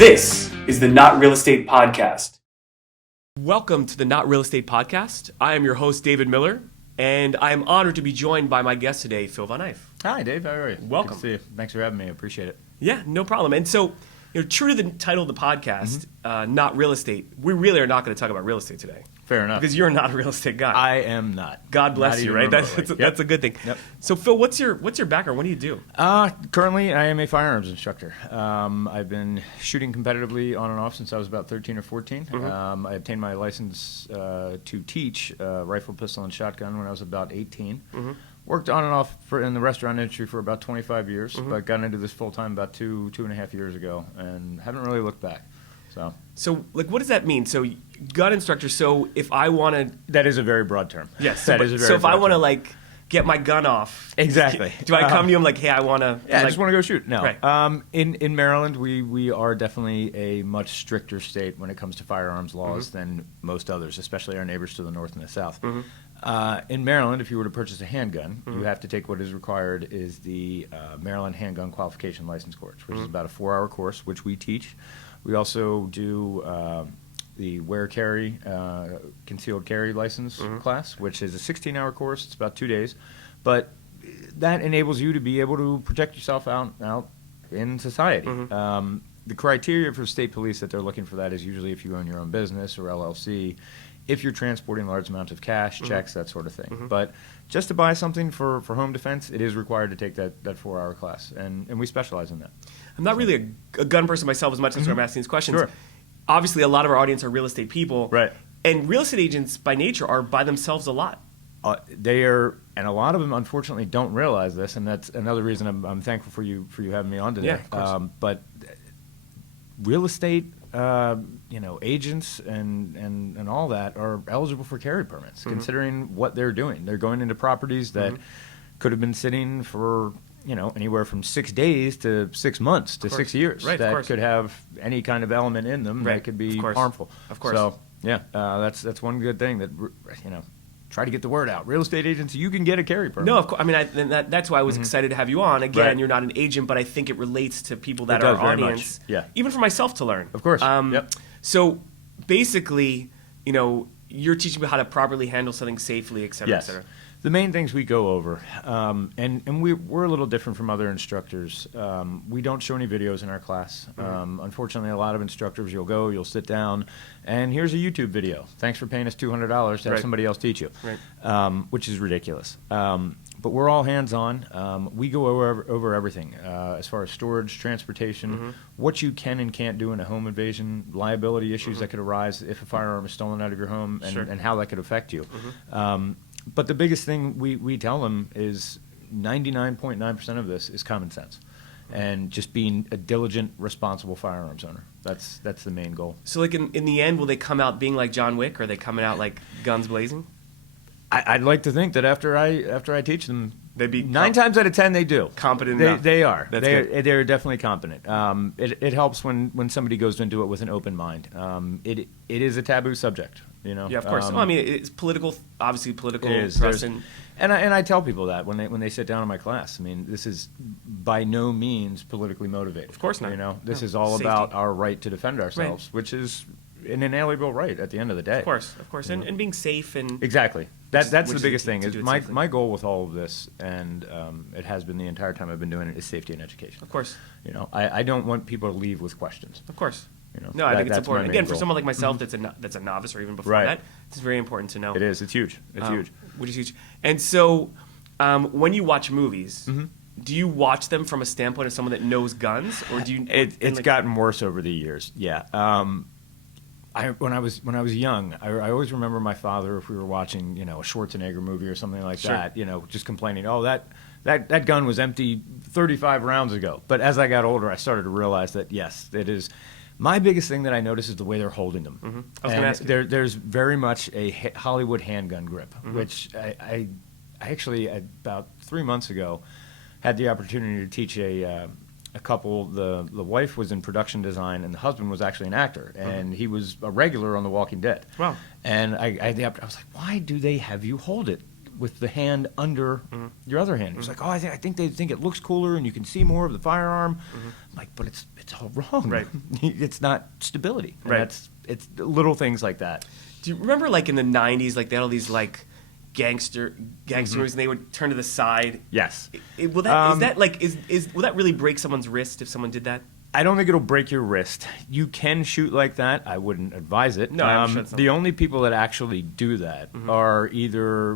This is the Not Real Estate Podcast. Welcome to the Not Real Estate Podcast. I am your host, David Miller, and I am honored to be joined by my guest today, Phil Von Eiff. Hi, Dave. How are you? Welcome. Good to see you. Thanks for having me. I appreciate it. Yeah, no problem. And so, true to the title of the podcast, Not Real Estate, we really are not going to talk about real estate today. Fair enough. Because you're not a real estate guy. I am not. God bless Not you, even right? remotely. That's a good thing. Yep. So, Phil, what's your background? What do you do? Currently, I am a firearms instructor. I've been shooting competitively on and off since I was about 13 or 14. I obtained my license to teach rifle, pistol, and shotgun when I was about 18. Worked on and off in the restaurant industry for about 25 years, but got into this full-time about two and a half years ago, and haven't really looked back. So, what does that mean? So, gun instructor. So, if I want to, that is a very broad term. Yes. That is a very. So, if I want to term. get my gun off, exactly. Do I come to you? I'm like, hey, I want to. Yeah, I just want to go shoot. No. Right. In Maryland, we are definitely a much stricter state when it comes to firearms laws than most others, especially our neighbors to the north and the south. In Maryland, if you were to purchase a handgun, you have to take what is required is the Maryland Handgun Qualification license course, which is about a 4-hour course, which we teach. We also do the wear carry, concealed carry license class, which is a 16-hour course. It's about 2 days, but that enables you to be able to protect yourself out in society. The criteria for state police that they're looking for that is usually if you own your own business or LLC, if you're transporting large amounts of cash, checks, that sort of thing. But just to buy something for home defense, it is required to take that 4-hour class, and we specialize in that. I'm not really a gun person myself as much as I'm asking these questions. Sure. Obviously, a lot of our audience are real estate people. Right. And real estate agents, by nature, are by themselves a lot. They are, and a lot of them, unfortunately, don't realize this, and that's another reason I'm thankful for you having me on today. Yeah, of course. But real estate, agents and all that are eligible for carry permits, considering what they're doing. They're going into properties that could have been sitting for anywhere from 6 days to 6 months to 6 years. Right, that could have any kind of element in them that could be harmful. Of course. So yeah, that's one good thing that try to get the word out. Real estate agents, you can get a carry permit. No, of course. I mean, that's why I was excited to have you on. Again, you're not an agent, but I think it relates to people that are our audience. Yeah. Even for myself to learn. Of course. So basically, you're teaching me how to properly handle something safely, et cetera, et cetera. The main things we go over, and we're a little different from other instructors. We don't show any videos in our class. Unfortunately, a lot of instructors, you'll sit down, and here's a YouTube video. Thanks for paying us $200 to have somebody else teach you, which is ridiculous. But we're all hands-on. We go over everything as far as storage, transportation, what you can and can't do in a home invasion, liability issues that could arise if a firearm is stolen out of your home, and how that could affect you. But the biggest thing we tell them is 99.9% of this is common sense, and just being a diligent, responsible firearms owner. That's the main goal. So, in the end, will they come out being like John Wick, or are they coming out like guns blazing? I'd like to think that after I teach them, they'd be 9 times out of 10 they do. Competent enough. They are. They're definitely competent. It helps when somebody goes into it with an open mind. It is a taboo subject. Yeah, of course. I mean, it's political. Obviously, political. It is. Press and I tell people that when they sit down in my class. I mean, this is by no means politically motivated. Of course not. This is all about our right to defend ourselves, which is an inalienable right at the end of the day. Of course, and being safe and exactly. That's the biggest thing. Is my goal with all of this, and it has been the entire time I've been doing it, is safety and education. Of course. I don't want people to leave with questions. Of course. No, I think it's important. Again, for someone like myself that's a novice or even before that, it's very important to know. It is. It's huge. It's huge. Which is huge. And so, when you watch movies, do you watch them from a standpoint of someone that knows guns, or do you? It's gotten worse over the years. Yeah. When I was young, I always remember my father, if we were watching, a Schwarzenegger movie or something like that, just complaining, oh, that gun was empty 35 rounds ago. But as I got older, I started to realize that, yes, it is. My biggest thing that I notice is the way they're holding them. I was going to ask you. There's very much a Hollywood handgun grip, which I actually, about 3 months ago, had the opportunity to teach a couple. The wife was in production design, and the husband was actually an actor, and he was a regular on The Walking Dead. Wow. And I was like, why do they have you hold it with the hand under your other hand. He's like, oh, I think they think it looks cooler and you can see more of the firearm. I'm like, but it's all wrong. Right. It's not stability. And Right. It's little things like that. Do you remember, like, in the 90s, like, they had all these, like, gangster movies, and they would turn to the side? Yes. Will that really break someone's wrist if someone did that? I don't think it'll break your wrist. You can shoot like that. I wouldn't advise it. No, I'm sure it's not. The only people that actually do that are either,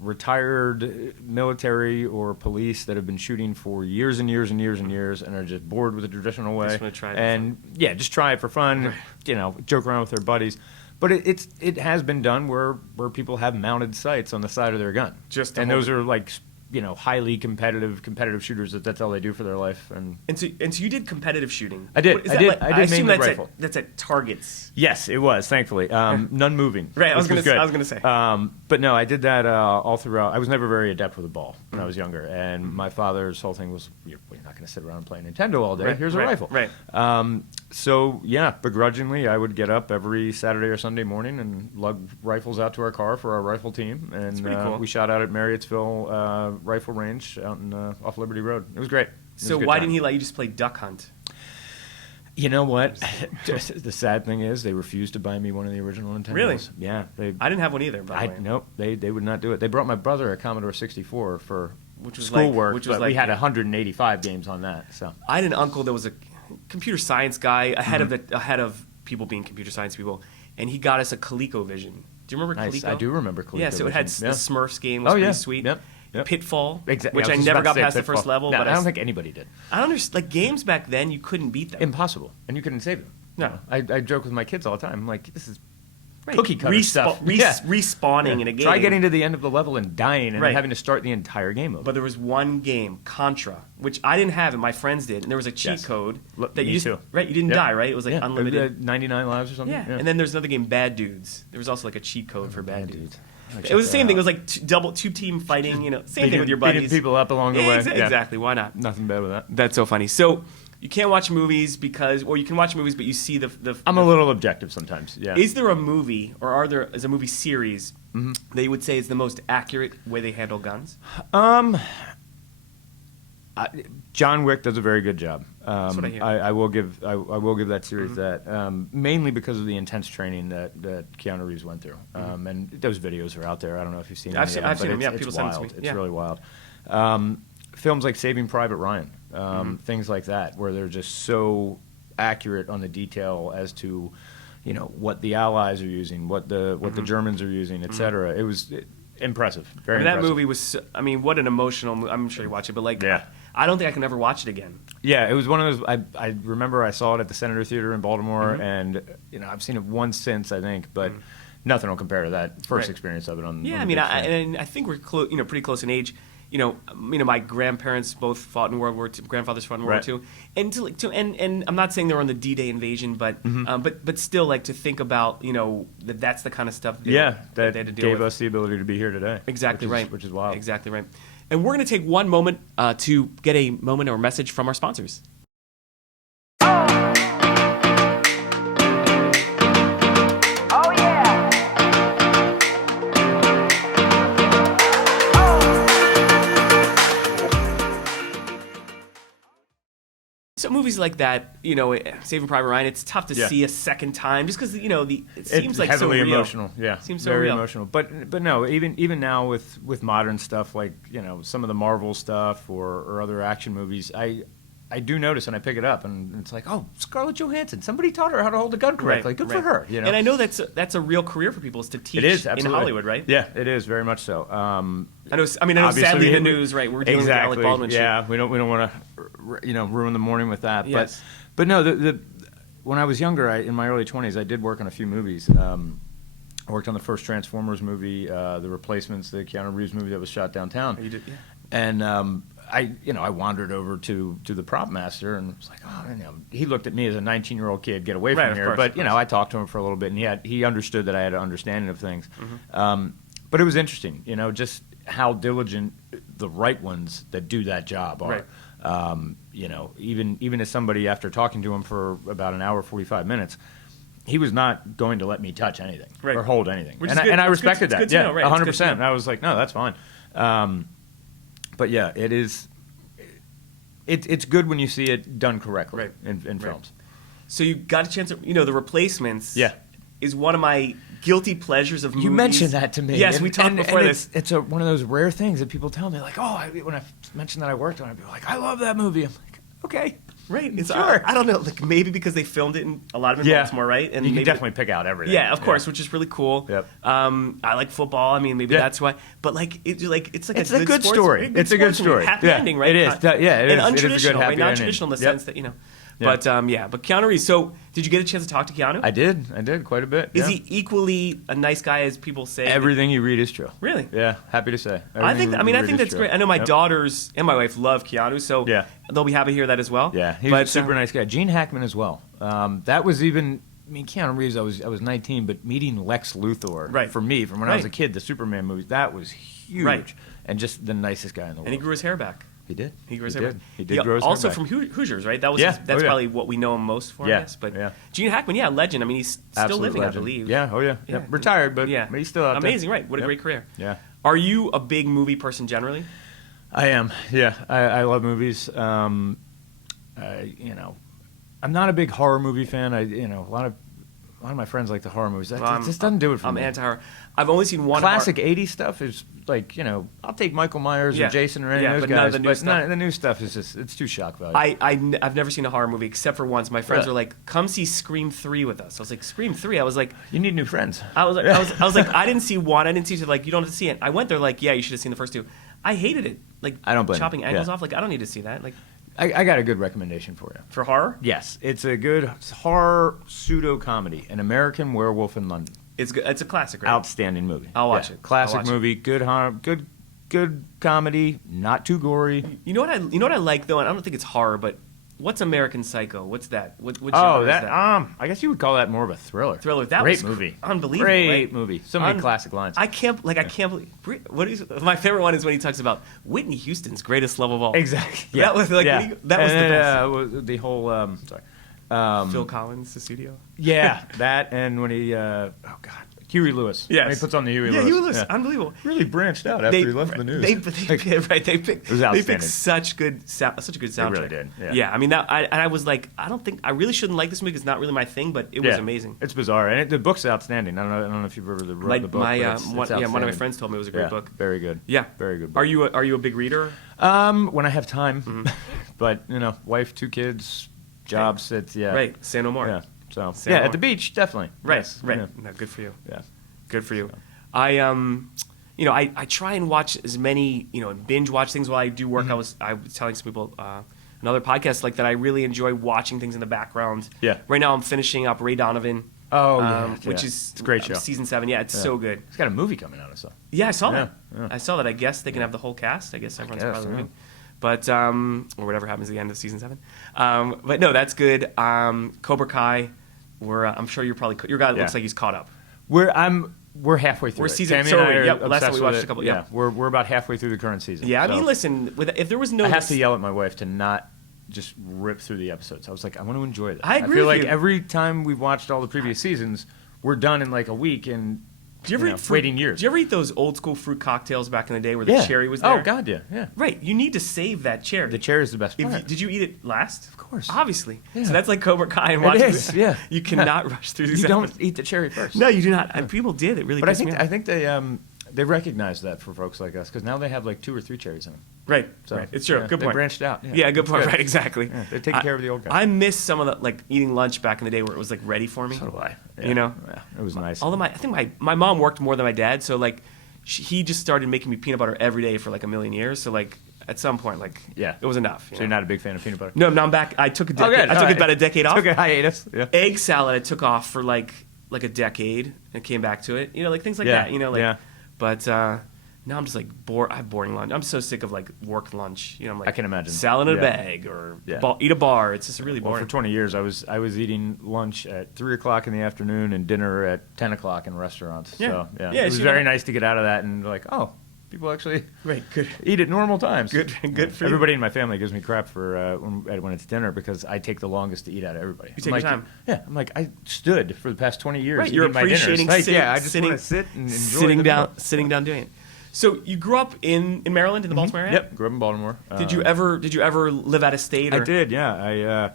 retired military or police that have been shooting for years and years and years and years and are just bored with the traditional way. Just wanna try it for and just try it for fun. Right. Joke around with their buddies. But it has been done where people have mounted sights on the side of their gun. And those are like highly competitive shooters that's all they do for their life. And so you did competitive shooting. I did. I did assume mainly that's rifle. That's at targets. Yes, it was, thankfully. None moving. Right, I was going good. to say. But no, I did that all throughout. I was never very adept with a ball when I was younger. And my father's whole thing was, you're not going to sit around and play Nintendo all day. Right, Here's a rifle. Right. So, begrudgingly, I would get up every Saturday or Sunday morning and lug rifles out to our car for our rifle team. And That's pretty cool. we shot out at Marriottsville Rifle Range out off Liberty Road. It was great. So why didn't he let you just play duck hunt? You know what? The sad thing is they refused to buy me one of the original Nintendos. Really? Yeah. I didn't have one either, by the way. Nope. They would not do it. They brought my brother a Commodore 64 for Which was schoolwork, like, but we had 185 games on that. So I had an uncle that was a computer science guy ahead of people being computer science people, and he got us a ColecoVision. Do you remember nice. Coleco? I do remember ColecoVision. Yeah, so it had the Smurfs game was pretty sweet. Yep. Pitfall, Exactly. which I never got past the first level. No, but I don't think anybody did. I don't understand. Like, games back then, you couldn't beat them. Impossible. And you couldn't save them. No. I joke with my kids all the time. I'm like, this is Right. cookie cutter stuff. Respawning in a game. Try getting to the end of the level and dying and Right. then having to start the entire game over. But there was one game, Contra, which I didn't have and my friends did, and there was a cheat code that me you too. Right, you didn't die, right? It was like unlimited. 99 lives or something. Yeah. And then there's another game, Bad Dudes. There was also like a cheat code for Bad Dudes. Oh, It was the same thing. It was like two team fighting. Same thing with your buddies. Beating people up along the way. Exactly. Why not? Nothing bad with that. That's so funny. So you can't watch movies or you can watch movies, but you see the. I'm a little objective sometimes. Yeah. Is there a movie is a movie series that you would say is the most accurate way they handle guns? John Wick does a very good job. That's what I hear. I will give that series that, mainly because of the intense training that Keanu Reeves went through. And those videos are out there. I don't know if you've seen I've any of seen them. Yeah, it's people send them wild. to me. It's really wild. Films like Saving Private Ryan, things like that, where they're just so accurate on the detail as to, what the Allies are using, what the Germans are using, etc. It was impressive. Very impressive. That movie was. What an emotional movie. I'm sure you watch it, but I don't think I can ever watch it again. Yeah, it was one of those. I remember I saw it at the Senator Theater in Baltimore, and I've seen it once since, I think, but nothing will compare to that first experience of it on. Yeah, on the big screen. I think we're pretty close in age. My grandparents both fought in World War II. Grandfathers fought in World War II, and I'm not saying they were on the D-Day invasion, but still, like, to think about that's the kind of stuff. They had to deal gave with. us the ability to be here today. Exactly right, which is wild. Exactly right. And we're going to take one moment to get a moment or message from our sponsors. So movies like that, Saving Private Ryan, it's tough to see a second time just because it seems like heavily so real. emotional. Yeah, seems so very real. emotional. But no, even now with modern stuff like some of the Marvel stuff or other action movies, I do notice and I pick it up and it's like, oh, Scarlett Johansson, somebody taught her how to hold a gun correctly. Good for her. And I know that's a real career for people is to teach it is, absolutely. in Hollywood, right? Yeah, it is very much so. I know sadly the news, right? We're dealing with the Alec Baldwin shit. Yeah, we don't want to ruin the morning with that. Yes. But no, when I was younger, in my early 20s, I did work on a few movies. I worked on the first Transformers movie, The Replacements, the Keanu Reeves movie that was shot downtown. Oh, you did, yeah. And I wandered over to the prop master and was like, he looked at me as a 19-year-old kid, get away from here. But I talked to him for a little bit, and he understood that I had an understanding of things. But it was interesting, just how diligent the right ones that do that job are. Right. Even as somebody, after talking to him for about an hour, 45 minutes, he was not going to let me touch anything Right. or hold anything, Which and is good. I It's good- respected it's good that. to know, right. It's good to 100%. And know. I was like, no, that's fine. But yeah, it is. It's good when you see it done correctly Right. in Right. films. So you got a chance to, The Replacements. Yeah. Is one of my guilty pleasures of movies. You mentioned that to me. Yes, we talked before this. It's one of those rare things that people tell me, like, when I mentioned that I worked on it, people are like, I love that movie. I'm like, okay. Right. It's Sure. I don't know, like maybe because they filmed it in a lot of it in Baltimore, right? And you can maybe definitely pick out everything. Yeah, of course, which is really cool. Yep. I like football. I mean, maybe Yeah. that's why. But it's It's a a good sports- story. It's a good sports movie. story. Happy Yeah, ending, right? it is. It And is. It is a good untraditional, right? happy Non-traditional in the ending. sense that Yeah. But but Keanu Reeves. So did you get a chance to talk to Keanu? I did quite a bit. Is yeah. he equally a nice guy as people say? Everything you read is true. Really? Yeah, happy to say. I think that's great. I know my Yep. daughters and my wife love Keanu, so Yeah. they'll be happy to hear that as well. Yeah, he's a super nice guy. Gene Hackman as well. That was even. I mean, Keanu Reeves. I was 19, but meeting Lex Luthor, Right. for me, from when I was Right. a kid, the Superman movies, that was huge, Right. and just the nicest guy in the world. And he grew his hair back. He did. He grew his hair back. He did grow his also hair back. from Hoosiers, right? That was Yeah. that's Oh, yeah. probably what we know him most for, I Yeah. guess. But Yeah. Gene Hackman, legend. I mean, he's still Absolute living, legend. I believe. Yeah. Oh yeah. Yeah. Yep. Retired, but Yeah. he's still out there. Amazing, right? What a Yep. great career. Yeah. Are you a big movie person generally? I am. Yeah. I love movies. I'm not a big horror movie fan. A lot of my friends like the horror movies. That just doesn't do it for I'm me. anti-horror. I've only seen one Classic 80s stuff is like, I'll take Michael Myers Yeah. or Jason or any Yeah, of but those none guys. of the new but stuff. the new stuff is just, it's too shock value. I've never seen a horror movie except for once. My friends Really? were like, "Come see Scream 3 with us." I was like, "Scream 3?" I was like, You need new friends. I was like, I didn't see one. I didn't see two. Like, you don't have to see it. I went there like, yeah, you should have seen the first two. I hated it. Like, I don't blame you. chopping ankles Yeah. off. Like, I don't need to see that. Like, I got a good recommendation for you. for horror, Yes, it's a good horror pseudo comedy, An American Werewolf in London. it's good. It's a classic, right? Outstanding movie. I'll watch it. Classic I'll watch it. movie. Good horror. Good comedy. Not too gory. You know what I like though, and I don't think it's horror, but what's American Psycho? What's that? What genre is that? I guess you would call that more of a thriller. Thriller. That Great was movie. unbelievable. Great right? movie. So many classic lines. I can't believe. What is my favorite one is when he talks about Whitney Houston's greatest love of all. Exactly. That was like that was the best. was the whole. Sorry. Phil Collins, the studio. Yeah, that and when he. Oh God, Huey Lewis. Yes. When he puts on the Huey Lewis. Yeah, Huey Lewis, Yeah. unbelievable. Really branched out after he left the news. They picked was they outstanding. picked such a good soundtrack. really did, yeah. I mean, I was like, I really shouldn't like this movie. It's not really my thing, but it was amazing. It's bizarre, and the book's outstanding. I don't know if you've ever read the book. but it's one of my outstanding. friends told me it was a great book. Very good. Yeah, Very good book. Are you a big reader? When I have time, but wife, 2 kids, jobs. It's Right, say no more. Yeah. So Say no at more. the beach, definitely. Right, Yes. right. Yeah. No, good for you. Yeah. Good for you. I try and watch as many, and binge watch things while I do work. I was telling some people another podcast like that I really enjoy watching things in the background. Yeah. Right now I'm finishing up Ray Donovan. Oh, yeah. Which Yeah. is It's a great show. Season 7. Yeah, it's so good. It's got a movie coming out. I saw. Yeah, I saw Yeah, that. yeah. I saw that. I guess they can have the whole cast. I guess everyone's guess, probably yeah. moving. But or whatever happens at the end of season 7. But no, that's good. Cobra Kai. I'm sure your guy looks like he's caught up. We're halfway through. We're it. season- Tammy so and I are we. are Yep, last time obsessed we with watched it. a couple- Yeah, yep. we're about halfway through the current season. Yeah, I so mean, listen, if there was no, I have to yell at my wife to not just rip through the episodes. I was like, I want to enjoy this. I agree feel with like you. every time we've watched all the previous seasons, we're done in like a week, and Do you ever eat fruit, waiting years. Do you ever eat those old school fruit cocktails back in the day where the cherry was there? Oh God, yeah. Right, you need to save that cherry. The cherry is the best If part. you, did you eat it last? Of course. Obviously. Yeah. So that's like Cobra Kai and It watching. is, yeah. You cannot rush through these. You don't episodes. eat the cherry first. No, you do not. And people did. It really. But I pissed me think off. they recognize that for folks like us because now they have like 2 or 3 cherries in them. Right. So, right. It's true. yeah, Good they point. branched out. Yeah, good point. Good. Right. Exactly. Yeah, they're taking care of the old guys. I miss some of the like eating lunch back in the day where it was like ready for me. So do I. Yeah. You know? Yeah, it was nice. Although I think my mom worked more than my dad, so like he just started making me peanut butter every day for like a million years. So like at some point, like Yeah. it was enough. So you're not a big fan of peanut butter? No, now I'm back. I took a decade. good. I took All right. about a decade off. Took a hiatus. Yeah. Egg salad I took off for like a decade and came back to it. Like things like Yeah. that. Like. Yeah. But now I'm just like I have boring lunch. I'm so sick of like work lunch. I'm like I can imagine. salad in a Yeah. bag or Yeah. eat a bar. It's just really Well, boring. for 20 years, I was eating lunch at 3 o'clock in the afternoon and dinner at 10 o'clock in restaurants. Yeah. So, yeah. Yeah, It was so very nice to get out of that and like, oh, People actually Good. eat at normal times. Good for you. Everybody in my family gives me crap for when it's dinner because I take the longest to eat out of everybody. You take your time. Yeah, I'm like, I stood for the past 20 years Right, you're eating my dinners. appreciating Like, sitting, yeah, I just sitting, want to sit and enjoy sitting the down, meal. sitting down doing it. So you grew up in Maryland, in the Baltimore area? Yep, grew up in Baltimore. Did you ever live out of state? Or? I did, yeah. I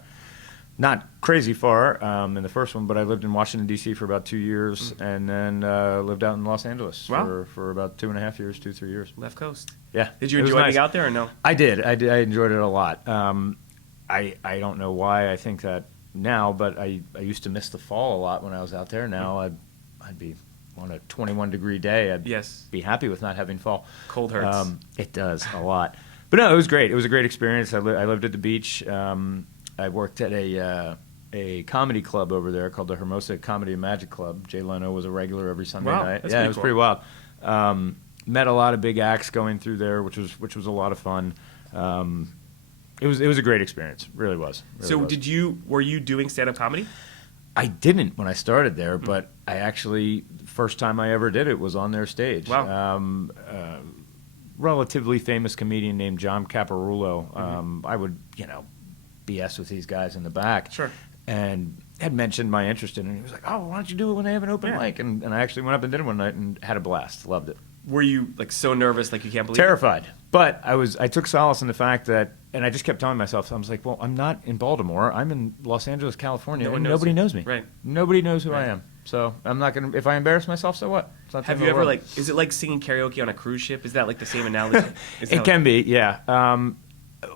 not crazy far in the first one, but I lived in Washington, D.C. for about 2 years, and then lived out in Los Angeles for about 2.5 years, 2-3 years. Left Coast. Yeah. Did you It was enjoy nice. being out there or no? I did. I enjoyed it a lot. I don't know why I think that now, but I used to miss the fall a lot when I was out there. Now I'd be on a 21-degree day. I'd be happy with not having fall. Cold hurts. It does a lot. But no, it was great. It was a great experience. I lived at the beach. I worked at a comedy club over there called the Hermosa Comedy and Magic Club. Jay Leno was a regular every Sunday night. That's yeah, pretty it was cool. pretty wild. Met a lot of big acts going through there, which was a lot of fun. It was a great experience. Really was. Really So was. were you doing stand-up comedy? I didn't when I started there, but I actually, first time I ever did it was on their stage. Wow. Relatively famous comedian named John Caparulo. I would, BS with these guys in the back. Sure. And had mentioned my interest in it. And he was like, oh, why don't you do it when they have an open mic? And I actually went up and did it one night and had a blast. Loved it. Were you like so nervous, like you can't believe it? Terrified. But I took solace in the fact that, and I just kept telling myself, I was like, well, I'm not in Baltimore. I'm in Los Angeles, California, No one and knows nobody you. knows me. Right. Nobody knows who I Right. am. So I'm not going to, if I embarrass myself, so what? It's not the Have end you of the ever world. is it like singing karaoke on a cruise ship? Is that like the same analogy? It can be, yeah.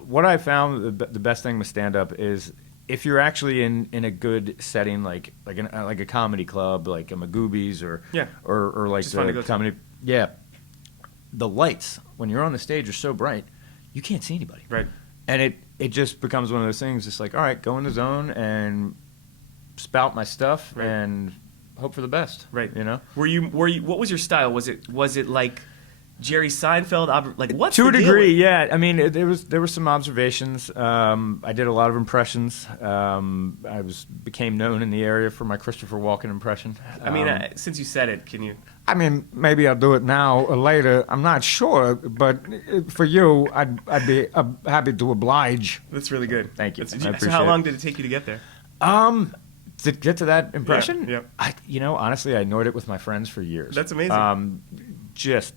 What I found the best thing with stand-up is if you're actually in a good setting, like a comedy club, like a Magoobies or like Just fun to go the to. comedy, yeah. The lights when you're on the stage are so bright, you can't see anybody. Right. And it just becomes one of those things. It's like, all right, go in the zone and spout my stuff Right. and hope for the best. Right. Were you? What was your style? Was it like Jerry Seinfeld? Like what's to the a deal degree, with- yeah. I mean, there were some observations. I did a lot of impressions. I became known in the area for my Christopher Walken impression. I mean, since you said it, can you? I mean, maybe I'll do it now or later. I'm not sure, but for you, I'd be happy to oblige. That's really good. Thank you. So I appreciate how long it. did it take you to get there? To get to that impression, Yeah. honestly, I annoyed it with my friends for years. That's amazing. Just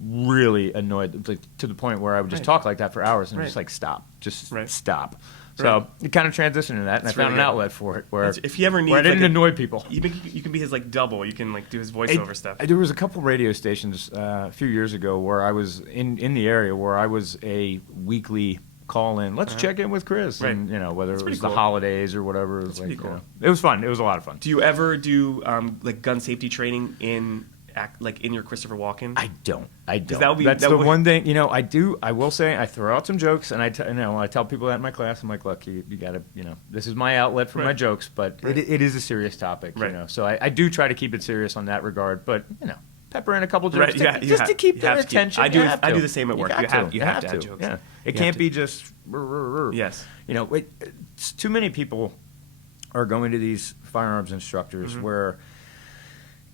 really annoyed, like, to the point where I would just Right. talk like that for hours and Right. just like stop, just Right. stop. So Right. it kind of transitioned into that, and That's I found really an good. outlet for it where If you ever need, where I didn't like, annoy people. You can be his like double. You can like do his voiceover stuff. There was a couple radio stations a few years ago where I was in the area where I was a weekly call in. Let's check in with Chris, Right. and whether That's it was pretty cool. the holidays or whatever. It was That's pretty cool. It was fun. It was a lot of fun. Do you ever do like gun safety training in your Christopher Walken? I don't. that That's would- one thing. I do. I will say I throw out some jokes, and I tell people that in my class. I'm like, look, you got to, this is my outlet for my Right. jokes, but Right. it is a serious topic. Right. So I do try to keep it serious on that regard, but pepper in a couple jokes Right, yeah, you just have- to keep you their have to keep- attention. I do- You have I to. do the same at work. got You have to add jokes. Yeah. You It have can't to. be just. Yes. Too many people are going to these firearms instructors Mm-hmm. where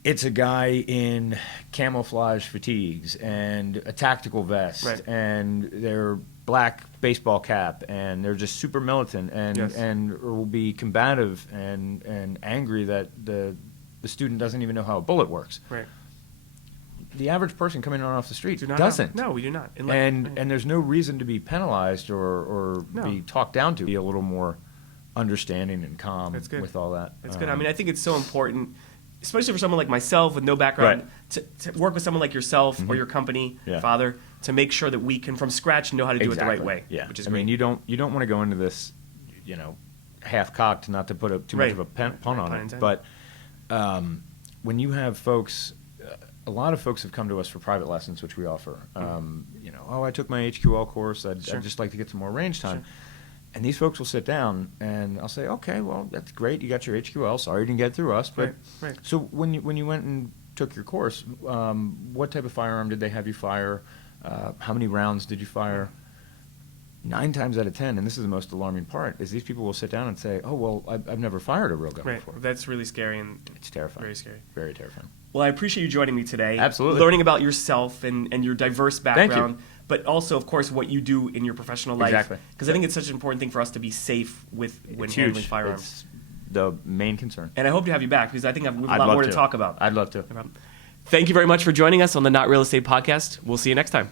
it's a guy in camouflage fatigues and a tactical vest Right. and their black baseball cap and they're just super militant and Yes. and will be combative and angry that the student doesn't even know how a bullet works. Right. The average person coming on off the street Do not doesn't. know. No, we do not. And there's no reason to be penalized or No. be talked down to. Be a little more understanding and calm That's good. with all that. It's good. I mean, I think it's so important, especially for someone like myself with no background, to work with someone like yourself or your company, Yeah. Father, to make sure that we can from scratch know how to do it the right way. Yeah, which is I great. mean, you don't want to go into this, half cocked, not to put too much Right. of a pun Right. on Pun it, intended. but when you have folks. A lot of folks have come to us for private lessons, which we offer. I took my HQL course. I'd just like to get some more range time. Sure. And these folks will sit down, and I'll say, okay, well, that's great. You got your HQL. Sorry you didn't get through us. But Right. So when you went and took your course, what type of firearm did they have you fire? How many rounds did you fire? 9 times out of 10, and this is the most alarming part, is these people will sit down and say, "Oh, well, I've never fired a real gun Right. before." That's really scary and It's terrifying. very scary. Very terrifying. Well, I appreciate you joining me today. Absolutely. Learning about yourself and your diverse Thank you. background, but also, of course, what you do in your professional life. Exactly. Because I think it's such an important thing for us to be safe when It's handling huge. firearms. It's the main concern. And I hope to have you back because I think we have a I'd lot love more to talk about. I'd love to. No problem. Thank you very much for joining us on the Not Real Estate Podcast. We'll see you next time.